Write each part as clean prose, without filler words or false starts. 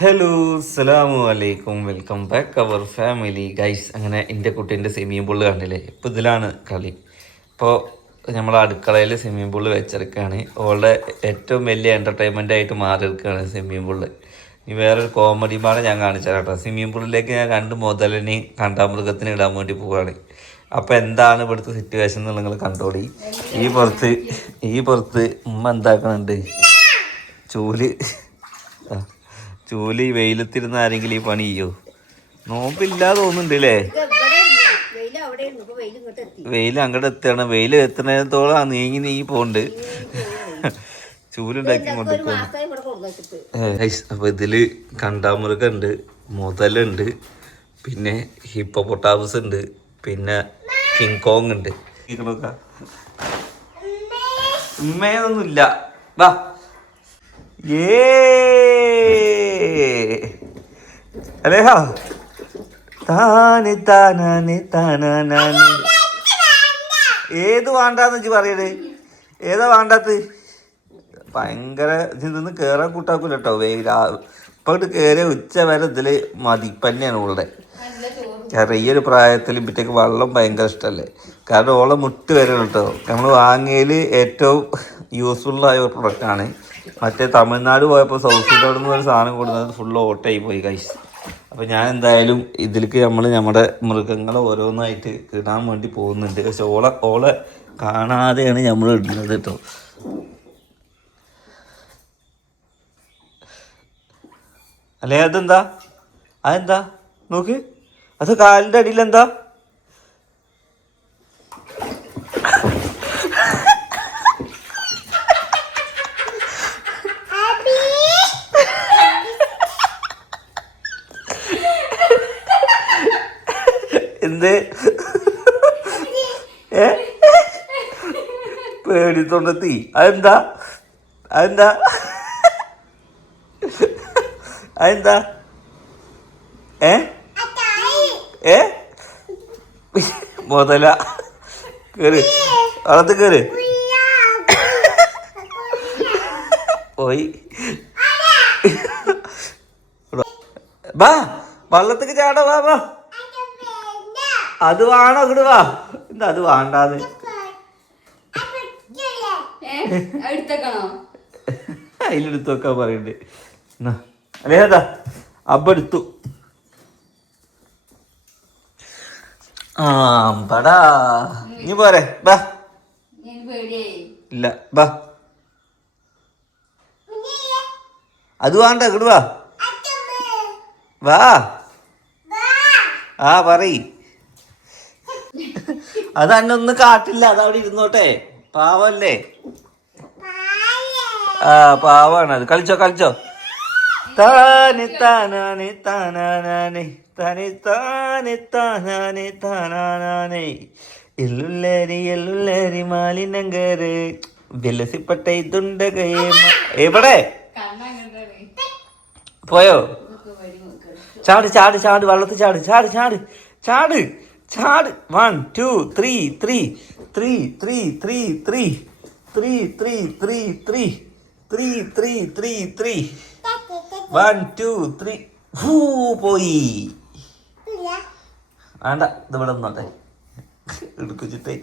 Hello അസ്സലാമു അലൈക്കും welcome back our family guys. അങ്ങനെ എൻ്റെ കുട്ടീൻ്റെ സ്വിമ്മിങ് പൂള് കണ്ടില്ലേ, ഇപ്പോൾ ഇതിലാണ് കളി. ഇപ്പോൾ നമ്മൾ അടുക്കളയിൽ സ്വിമ്മിങ് പൂള് വെച്ചെടുക്കുകയാണ്. അവളുടെ ഏറ്റവും വലിയ എൻ്റർടൈൻമെൻ്റ് ആയിട്ട് മാറിയെടുക്കുകയാണ് സ്വിമ്മിങ് പൂള്. ഇനി വേറൊരു കോമഡി പാടെ ഞാൻ കാണിച്ചു തരാം കേട്ടോ. സ്വിമ്മിങ് പൂളിലേക്ക് ഞാൻ 2 മുതലിനെയും കണ്ടാമൃഗത്തിന് ഇടാൻ വേണ്ടി പോവുകയാണ്. അപ്പോൾ എന്താണ് ഇവിടുത്തെ സിറ്റുവേഷൻ എന്ന് നിങ്ങൾ കണ്ടോളി. ഈ പുറത്ത് ഉമ്മ എന്താക്കണുണ്ട്, ചൂല് വെയിലത്തിരുന്ന ആരെങ്കിലും ഈ പണി ചെയ്യോ? നോമ്പില്ലാതെ തോന്നുന്നുണ്ട് അല്ലേ? വെയിൽ അങ്ങോട്ട് എത്തണം. വെയിൽ എത്തുന്നിടത്തോളം നീങ്ങി പോണ്ട്. ചൂലുണ്ടാക്കി കൊണ്ട് അപ്പൊ ഇതില് കണ്ടാമൃഗുണ്ട്, മുതലുണ്ട്, പിന്നെ ഹിപ്പോപ്പൊട്ടാമസ് ഉണ്ട്, പിന്നെ കിങ് കോങ് ഉണ്ട്. ഉമ്മയൊന്നുമില്ല. വാ അലേഹാ താനെ താനാനെ താനാനാനെ. ഏത് വേണ്ടാന്ന് വെച്ച് പറയണേ? ഏതാ വേണ്ടാത്ത? ഭയങ്കര ഇതിന്ന് കേറാൻ കൂട്ടാക്കൂല കേട്ടോ. ഇപ്പൊ കയറിയ ഉച്ച വരെ ഇതില് മതിപ്പന്നെയാണ് ഉള്ളത്. കാരണം ഈ ഒരു പ്രായത്തിൽ ഇപ്പത്തേക്ക് വെള്ളം ഭയങ്കര ഇഷ്ടമല്ലേ. കാരണം ഓളെ മുട്ട് വരണം കേട്ടോ. നമ്മൾ വാങ്ങിയതിൽ ഏറ്റവും യൂസ്ഫുള്ളായ ഒരു പ്രൊഡക്റ്റാണ്. മറ്റേ തമിഴ്നാട് പോയപ്പോൾ സൗത്ത് ഇന്ത്യയിൽ ഒരു സാധനം കൊടുക്കുന്നത് ഫുള്ള് ഓട്ടായി പോയി ഗൈസ്. അപ്പോൾ ഞാൻ എന്തായാലും ഇതിലേക്ക് നമ്മുടെ മൃഗങ്ങളെ ഓരോന്നായിട്ട് ഇടാൻ വേണ്ടി പോകുന്നുണ്ട്. പക്ഷെ ഓളെ കാണാതെയാണ് നമ്മൾ ഇടുന്നത് കേട്ടോ. അല്ലേ അതെന്താ നോക്ക്, അത് കാലിൻ്റെ അടിയിൽ എന്താ? എന്ത് പേടിത്തൊണ്ടെത്തി? അതെന്താ മുതല കേറ്, അകത്ത് കേറ്. പോയി വാ, വള്ളത്തേക്ക് ചാടാ. വാ അത് വേണോ? ഇങ്ങട് വാ. എന്താ അത് വേണ്ടാന്ന്? അതിലെടുത്ത് വെക്കാൻ പറയണ്ട്. അല്ലേതാ അബെടുത്തു. പടാ നീ പോരെ. ബാ ഇല്ല ബാ, അത് വേണ്ട. ഇങ്ങട് വാ. വാ പറയ്. അത് അന്നൊന്നും കാട്ടില്ല, അതവിടെ ഇരുന്നോട്ടെ. പാവല്ലേ? പാവാണ് അത്. കളിച്ചോ താനെ താനാനെ താനാനാനെ താനെ താനെ താനാനെ താനാനാനെ എല്ലുള്ളരി മാലിനങ്കര് വിലസിപ്പെട്ട ഇതുണ്ട് എവിടെ പോയോ? ചാട് വള്ളത്തിൽ ചാട്. 1 2 3 3 3 3 3 3 3 3 3 3 3 3 1 2 3 പോയി. വേണ്ട, ഇത് ഇവിടെ നിന്നോട്ടെ. എടുക്കിച്ചിട്ടേ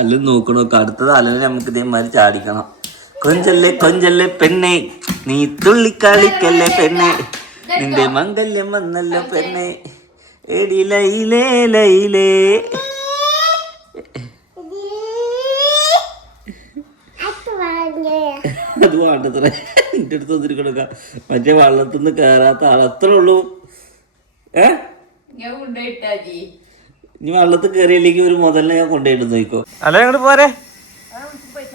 അല്ല നോക്കണോക്ക. അടുത്തത് അല്ലെ നമുക്ക് ഇതേമാതിരി ചാടിക്കണം. കൊഞ്ചല്ലേ പെണ്ണെ, നീ തുള്ളിക്കളിക്കല്ലേ പെണ്ണെ, നിന്റെ മംഗല്യം വന്നല്ലോ പെണ്ണെ, എടി ലൈലേ. അത് വേണ്ടത്ര എന്റെ അടുത്ത് വന്നിരിക്കണ മറ്റേ വള്ളത്തിൽ നിന്ന് കേറാത്ത ആൾ അത്രേ ഉള്ളൂ. ഇനി വള്ളത്തിൽ കയറിയില്ലെങ്കിൽ ഒരു മുതലിനെ ഞാൻ കൊണ്ടുപോയിട്ട് നോക്കോ. അല്ല ഇങ്ങോട്ട് പോരെ.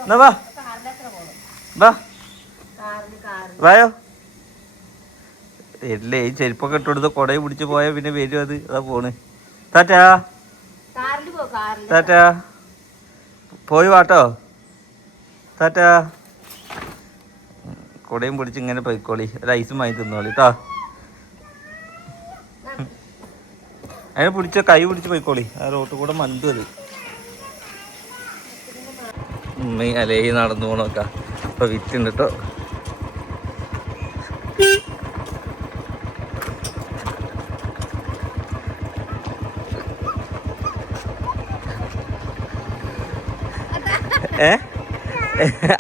എന്നാ വായോ. ഇല്ലേ, ഈ ചെരുപ്പൊക്കെ ഇട്ടുകൊടുത്ത് കൊടയും പിടിച്ച് പോയാൽ പിന്നെ വരും. അതാ പോണ്. താറ്റാ പോയി വാട്ടോ. താറ്റാ. കൊടയും പിടിച്ച് ഇങ്ങനെ പോയിക്കോളി. ഒരു ഐസും വാങ്ങി തിന്നോളി കേട്ടോ. അതിനെ പിടിച്ച കൈ പിടിച്ച് പോയിക്കോളി. ആ റോട്ടിൽ കൂടെ മന്തു അത്. ഉമ്മ അലേഹി നടന്നു പോണോക്ക ഇപ്പൊ വിറ്റുണ്ട് കേട്ടോ.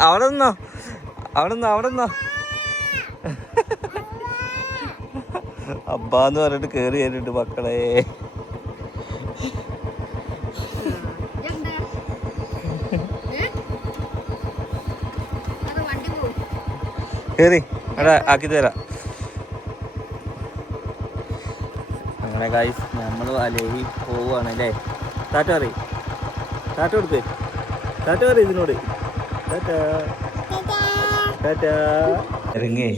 അവിടെ നിന്നോ അബ്ബാന്ന് പറഞ്ഞിട്ട് കേറി കയറിണ്ട് മക്കളെ. കേറി അവിടെ ആക്കി തരാം. അങ്ങനെ ഗൈസ് നമ്മൾ അലേഹി പോവുകയാണ് അല്ലേ. ടാറ്റ പറയും, ടാറ്റ കൊടുത്ത്, ടാറ്റ പറയും ഇതിനോട്, ടാറ്റാ ടാറ്റാ. ഇറങ്ങേ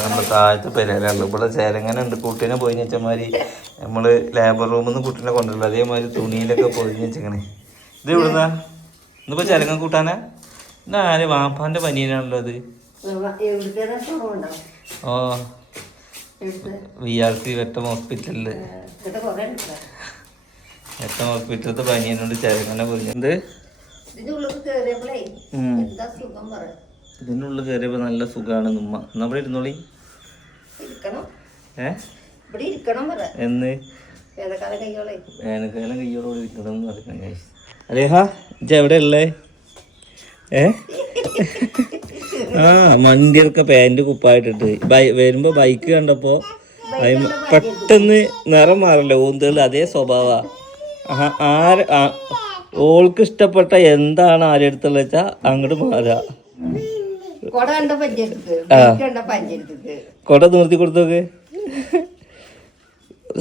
നമ്മുടെ താഴത്തെ പെരയിലുള്ളു. ഇവിടെ ചേരങ്ങനെ ഉണ്ട്. കുട്ടീനെ പൊതിഞ്ഞ് വെച്ചമാതിരി നമ്മൾ ലേബർ റൂമിൽ നിന്ന് കുട്ടീനെ കൊണ്ടുവരില്ല, അതേമാതിരി തുണിയിലൊക്കെ പൊതിഞ്ഞ് വെച്ചേക്കണേ. ഇത് ഇവിടുന്നാ ഇന്നിപ്പോ ചേരങ്ങ കൂട്ടാനാ? എന്നാ ആര് വാപ്പാന്റെ പനീനാണല്ലോ അത്. ഓ VRC വെട്ടം ഹോസ്പിറ്റലില്, വെട്ടം ഹോസ്പിറ്റലത്തെ പനിയനോട് ചേരങ്ങനെ പൊതിഞ്ഞത്. ഇതിൻ്റെ ഉള്ളിൽ കയറിയപ്പോ നല്ല സുഖമാണ് ഉമ്മ. എന്നാ ഇവിടെ ഇരുന്നോളി. എന്ന് വേനൽക്കാലം കയ്യോടെ ഇരിക്കണം എന്ന് പറയുന്നത്. അലേഹ ഇജ്ജ് എവിടെ ഉള്ളേ? മണ്ടിയൊക്കെ പാൻറ് കുപ്പായിട്ടിട്ട് വരുമ്പോ ബൈക്ക് കണ്ടപ്പോ പെട്ടെന്ന് നിറം മാറല്ലോ ഓന്തേള്. അതേ സ്വഭാവ. ഓൾക്ക് ഇഷ്ടപ്പെട്ട എന്താണ് ആരെടുത്തുള്ള വെച്ചാ അങ്ങോട്ട് മാറുക. കൊട നിർത്തി കൊടുത്തോക്ക്.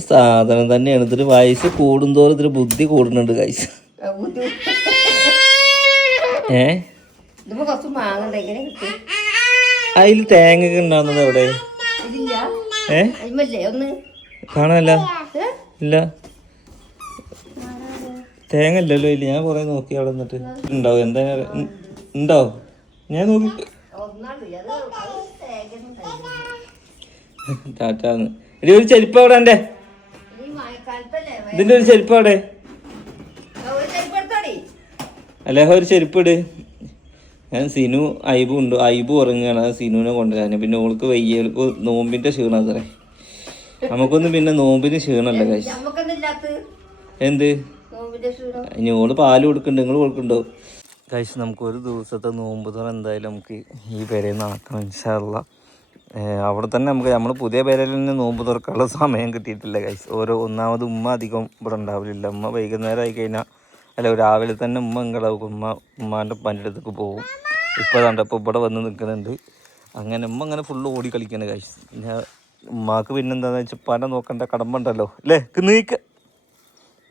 സാധനം തന്നെയാണ്. ഇതിന് വയസ്സ് കൂടുന്തോറും ഇതിന് ബുദ്ധി കൂടുന്നുണ്ട് കൈസ്. അതിൽ തേങ്ങ ഒക്കെ ഉണ്ടാവുന്നത് എവിടെ? കാണാനല്ല. ഇല്ല തേങ്ങ ഇല്ലല്ലോ. ഇല്ല ഞാൻ കൊറേ നോക്കി അവിടെ നിന്നിട്ട്. ഉണ്ടാവും എന്താ ഉണ്ടാവും. ഞാൻ നോക്കി ടാറ്റാന്ന്. ഇനി ഒരു ചെരുപ്പ് അവിടെ എൻ്റെ ഇതിന്റെ ഒരു ചെരുപ്പ് അവിടെ അല്ലേഹ ഒരു ചെരുപ്പ് ഇട്. ഞാൻ സിനു ഐബും ഉണ്ട്. ഐബു ഉറങ്ങുകയാണ്. സിനുവിനെ കൊണ്ടുവരാൻ. പിന്നെ ഓൾക്ക് വയ്യ. ഓൾക്ക് നോമ്പിന്റെ ക്ഷീണം അത്രേ. നമുക്കൊന്നും പിന്നെ നോമ്പിന് ക്ഷീണമല്ല കഴിച്ചു. എന്ത് ഇനി ഓള് പാല് കൊടുക്കുന്നുണ്ട്. നിങ്ങൾ കൊടുക്കുന്നുണ്ടോ കഴിച്ച്? നമുക്ക് ഒരു ദിവസത്തെ നോമ്പ് തുറ എന്തായാലും നമുക്ക് ഈ പേരയിൽ നിന്ന് നടക്കണം ഇൻഷാ അല്ലാഹ്. അവിടെ തന്നെ നമ്മൾ പുതിയ പേരയിൽ നിന്ന് നോമ്പ് തുറക്കാനുള്ള സമയം കിട്ടിയിട്ടില്ല കഴിച്ച്. ഒന്നാമത് ഉമ്മ അധികം ഇവിടെ ഉണ്ടാവില്ല. ഉമ്മ വൈകുന്നേരം ആയി കഴിഞ്ഞാൽ രാവിലെ തന്നെ ഉമ്മ ഇങ്ങടാവും. ഉമ്മാൻ്റെ പൻ്റെ അടുത്തേക്ക് പോകും. ഇപ്പോൾ കണ്ടപ്പോൾ ഇവിടെ വന്ന് നിൽക്കുന്നുണ്ട്. അങ്ങനെ ഉമ്മ അങ്ങനെ ഫുള്ള് ഓടി കളിക്കണ കഴിച്ച്. പിന്നെ ഉമ്മാക്ക് പിന്നെന്താണെന്ന് വെച്ചാൽ പന നോക്കേണ്ട കടമ്പുണ്ടല്ലോ അല്ലേ.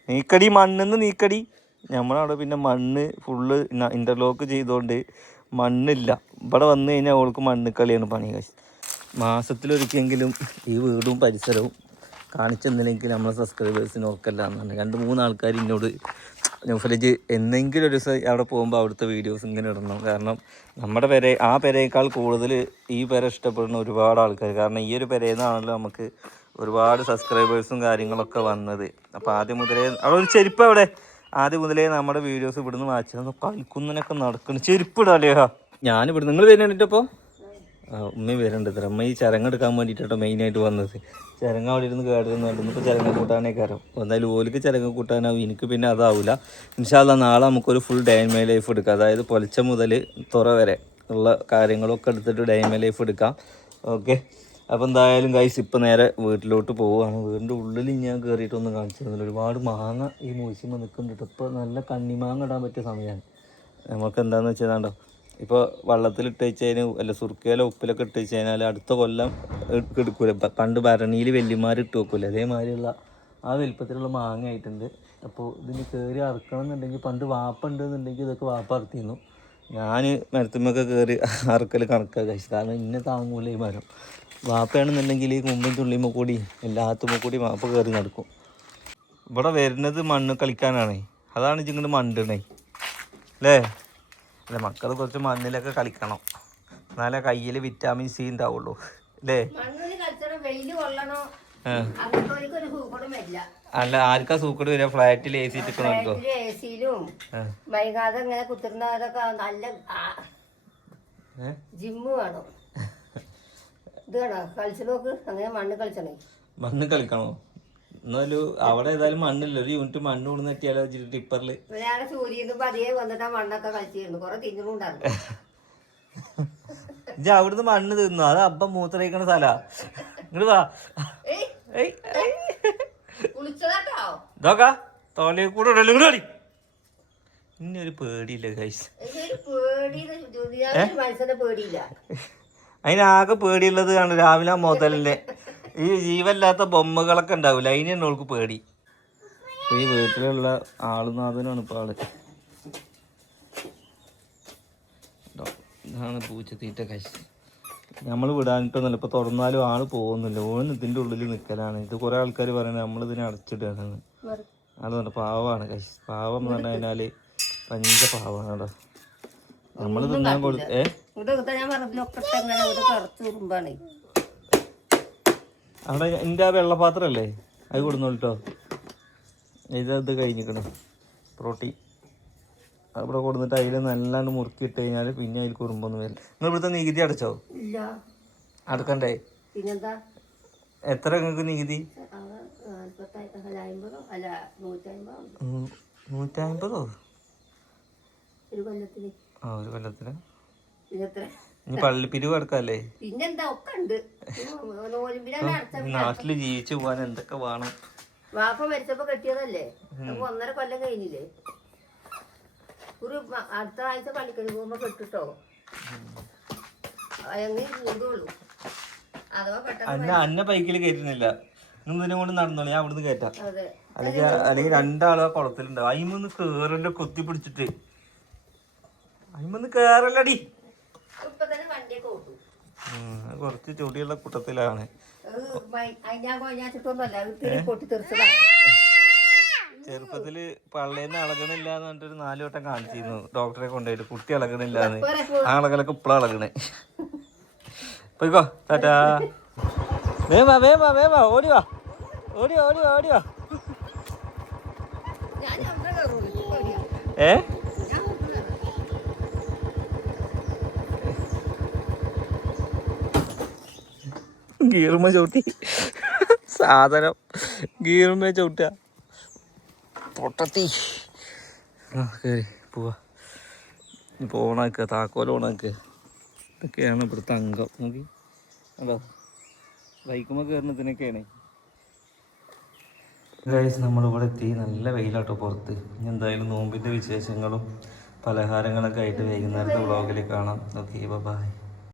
നീക്കടി മണ്ണിന്ന് നീക്കടി. നമ്മളവിടെ പിന്നെ മണ്ണ് ഫുള്ള് ഇൻ്റർലോക്ക് ചെയ്തുകൊണ്ട് മണ്ണില്ല. ഇവിടെ വന്നു കഴിഞ്ഞാൽ അവൾക്ക് മണ്ണ് കളിയാണ് പണി കഴിച്ച്. മാസത്തിലൊരിക്കെങ്കിലും ഈ വീടും പരിസരവും കാണിച്ചെന്തിനെങ്കിലും നമ്മളെ സബ്സ്ക്രൈബേഴ്സിന് ഓർക്കല്ല എന്നുണ്ട്. 2-3 ആൾക്കാർ എന്നോട് നൗഫലജ് എന്തെങ്കിലും ഒരു ദിവസം അവിടെ പോകുമ്പോൾ അവിടുത്തെ വീഡിയോസ് ഇങ്ങനെ ഇടണം. കാരണം നമ്മുടെ ആ പെരയേക്കാൾ കൂടുതൽ ഈ പെര ഇഷ്ടപ്പെടുന്ന ഒരുപാട് ആൾക്കാർ. കാരണം ഈ ഒരു പെരയിൽ നിന്നാണല്ലോ നമുക്ക് ഒരുപാട് സബ്സ്ക്രൈബേഴ്സും കാര്യങ്ങളൊക്കെ വന്നത്. അപ്പോൾ ആദ്യം മുതലേ അവിടെ ഒരു ചെരുപ്പ് അവിടെ ആദ്യം മുതലേ നമ്മുടെ വീഡിയോസ് ഇവിടുന്ന് വായിച്ചു കളിക്കുന്നതിനൊക്കെ നടക്കുന്നു. ചെരുപ്പ് ഇടാല്ലേ. ഞാനിവിടെ നിങ്ങൾ വരുന്നുണ്ടിട്ടപ്പോൾ ഉമ്മയും വരുന്നുണ്ട്. ഇത്ര അമ്മ ഈ ചരങ്ങെടുക്കാൻ വേണ്ടിയിട്ടോ മെയിനായിട്ട് വന്നത്. ചരങ്ങ അവിടെ ഇരുന്ന് കേടുന്നുണ്ട്. ഇന്നിപ്പോൾ ചരങ്ങ കൂട്ടാനേ കയറും. എന്തായാലും ഓലിക്ക് ചരങ്ങ കൂട്ടാനാവും. എനിക്ക് പിന്നെ അതാവില്ല. ഇൻഷാ അല്ലാഹ് നാളെ നമുക്കൊരു full day in my life എടുക്കാം. അതായത് പൊലച്ച മുതൽ തുറ വരെ ഉള്ള കാര്യങ്ങളൊക്കെ എടുത്തിട്ട് ഡേ ഇൻ മൈ ലൈഫ് എടുക്കാം. ഓക്കെ. അപ്പോൾ എന്തായാലും ഗൈസ് ഇപ്പം നേരെ വീട്ടിലോട്ട് പോവുകയാണ്. വീടിൻ്റെ ഉള്ളിൽ ഞാൻ കയറിയിട്ടൊന്നും കാണിച്ചു തന്നില്ല. ഒരുപാട് മാങ്ങ ഈ മൂച്ചിമ്മ നിൽക്കുന്നുണ്ട്. ഇപ്പോൾ നല്ല കണ്ണിമാങ്ങ ഇടാൻ പറ്റിയ സമയമാണ്. നമുക്ക് എന്താണെന്ന് വെച്ചാൽ കണ്ടോ, ഇപ്പോൾ വെള്ളത്തിലിട്ട് വെച്ചതിന് സുർക്കയിലോ ഉപ്പിലൊക്കെ ഇട്ട് വെച്ച് കഴിഞ്ഞാൽ അടുത്ത കൊല്ലം എടുക്കൂല. പണ്ട് ഭരണിയിൽ വല്യമാർ ഇട്ട് വെക്കൂല. അതേമാതിരിയുള്ള ആ വലിപ്പത്തിലുള്ള മാങ്ങ ആയിട്ടുണ്ട്. അപ്പോൾ ഇതിന് കയറി അറുക്കണം എന്നുണ്ടെങ്കിൽ പണ്ട് വാപ്പ ഉണ്ടെന്നുണ്ടെങ്കിൽ ഇതൊക്കെ വാപ്പ അറുത്തിരുന്നു. ഞാൻ മരത്തുമ്മൊക്കെ കയറി അറുക്കൽ കണക്കാണ് കഴിച്ചു. കാരണം ഇന്നെ താങ്ങൂല ഈ മരം. വാപ്പയാണെന്നുണ്ടെങ്കിൽ ഈ കുമ്പും തുള്ളിയുമ്പോൾ കൂടി എല്ലാത്തുമ്പോൾ കൂടി വാപ്പ കയറി നടക്കും. ഇവിടെ വരുന്നത് മണ്ണ് കളിക്കാനാണ്. അതാണ് ഇങ്ങോട്ട് മണ്ടണേ അല്ലേ. അല്ല മക്കൾ കുറച്ച് മണ്ണിലൊക്കെ കളിക്കണം. എന്നാലേ കയ്യിൽ വിറ്റാമിൻ സി ഉണ്ടാവുള്ളൂ അല്ലേ. അല്ല ആർക്കാ സൂക്കട് വരിക? ഫ്ലാറ്റിൽ എ സി ഇട്ടിക്കണോ? എസിയിലും വൈകാതെ ഇങ്ങനെ കുത്തിരുന്നതൊക്കെ നല്ല ജിമ്മ് വേണം. ഇത് വേണോ കളിച്ചു നോക്ക്. അങ്ങനെ മണ്ണ് കളിച്ചണേ. മണ്ണ് കളിക്കണോ? എന്നാലും അവിടെ ഏതായാലും മണ്ണില്ല. ഒരു യൂണിറ്റ് മണ്ണ് കൊണ്ട് നെറ്റിയാലോ ടിപ്പറിൽ. ഒരാളെ സൂര്യന്ന് പതിയെ വന്നിട്ട് ആ മണ്ണൊക്കെ കളിച്ചിരുന്നു. കുറെ തിന്നുണ്ടായിരുന്നു. ഇജ്ജ് അവിടുന്ന് മണ്ണ് തിന്നു. അത് അപ്പം മൂത്രയിക്കണ സ്ഥലാ. ഇങ്ങോട്ട് വാ. ഇതൊക്കെ തോലി കൂടെ ഇടലും. ഇനി ഒരു പേടിയില്ല ഗൈസ്. അതിനാകെ പേടിയുള്ളത് ആണ് രാവിലെ മുതലിനെ ഈ ജീവല്ലാത്ത ബൊമ്മകളൊക്കെ ഉണ്ടാവില്ല, അതിന് തന്നെ അവൾക്ക് പേടി. ഈ വീട്ടിലുള്ള ആളുനാഥനാണ് ഇപ്പൊ ആള്. ഇതാണ് പൂച്ചത്തീറ്റ കഴിച്ച് നമ്മൾ വിടാനിട്ടൊന്നുമില്ല. ഇപ്പൊ തുറന്നാലും ആള് പോകുന്നില്ല. ഓന് ഇതിന്റെ ഉള്ളിൽ നിൽക്കലാണ്. ഇത് കുറെ ആൾക്കാർ പറയണേ നമ്മളിതിനെ അടച്ചിടുകയാണ്. ആള് പറഞ്ഞ പാവമാണ് കഴിച്ച്. പാവം എന്ന് പറഞ്ഞു കഴിഞ്ഞാല് പഞ്ച പാവമാണ് കേട്ടോ. നമ്മള് തിന്നാൻ കൊടുത്ത് അവിടെ എൻ്റെ ആ വെള്ളപാത്രല്ലേ അത് കൊടുന്നോട്ടോ. ഇത് കഴിഞ്ഞിക്കണം പ്രോട്ടീൻ അവിടെ കൊടുത്തിട്ട് അതിൽ നല്ലാണ്ട് മുറുക്കിയിട്ട് കഴിഞ്ഞാൽ പിന്നെ അതിൽ കുറുമ്പൊന്നും വരില്ല. നിങ്ങൾ ഇവിടുത്തെ നികുതി അടച്ചോ? അടക്കണ്ടേ? എത്ര നിങ്ങൾക്ക് നികുതി? 150? ആ ഒരു കൊല്ലത്തിന്. ഇനി പള്ളി പിരിവ് അടക്കല്ലേ? നാട്ടില് ജീവിച്ചു പോവാൻ എന്തൊക്കെ വേണം? വാപ്പ മരിച്ചപ്പോ കെട്ടിയതല്ലേ, 1.5 കൊല്ലം കഴിഞ്ഞില്ലേ. ഒരു അടുത്ത ആഴ്ച പള്ളിക്കണി പോകുമ്പോ കെട്ടിട്ടോ കൂടുള്ളൂ. അന്ന ബൈക്കിൽ കയറ്റുന്നില്ല. ഇതിനെ കൊണ്ട് നടന്നോളൂ, ഞാൻ അവിടുന്ന് കയറ്റാം. അല്ലെങ്കിൽ രണ്ടാളും ആ കുളത്തിലുണ്ടാവും. അതിമൊന്ന് കേറല്ലോ, കൊത്തി പിടിച്ചിട്ട് അതിമൊന്ന് കേറല്ലടി. കുറച്ച് ചൊടിയുള്ള കൂട്ടത്തിലാണ്. ചെറുപ്പത്തില് പള്ളേന്ന് ഇളകണില്ല എന്ന് പറഞ്ഞിട്ട് 4 വട്ടം കാണിച്ചിരുന്നു ഡോക്ടറെ കൊണ്ടുപോയിട്ട്. കുട്ടി ഇളകണില്ലാന്ന്. ആ ഇളകലൊക്കെ ഇപ്പഴാ ഇളകണേ. പോയിക്കോ, ടാറ്റാ. വേമാ വേമാ വേമാ, ഓടിവാ ഓടിവാ ഓടിവാ ഓടിവാ. ഏ ഗീറുമ്പോ ചവിട്ടി സാധനം. ഗീറുമ്പോ ചവിട്ടുക പൊട്ടത്തി. കേറി പോവാ. ഇപ്പോൾ ഓണാക്കുക, താക്കോൽ ഓണാക്കുക. ഇതൊക്കെയാണ് ഇവിടുത്തെ അംഗം. നോക്കി അല്ലോ, ബൈക്കുമ്പോൾ കയറുന്നതിനൊക്കെയാണ്. ഗൈസ് നമ്മളിവിടെ എത്തി. നല്ല വെയിലാട്ടോ പുറത്ത്. ഇനി എന്തായാലും നോമ്പിൻ്റെ വിശേഷങ്ങളും പലഹാരങ്ങളൊക്കെ ആയിട്ട് വൈകുന്നേരത്തെ വ്ളോഗിൽ കാണാം. Okay bye.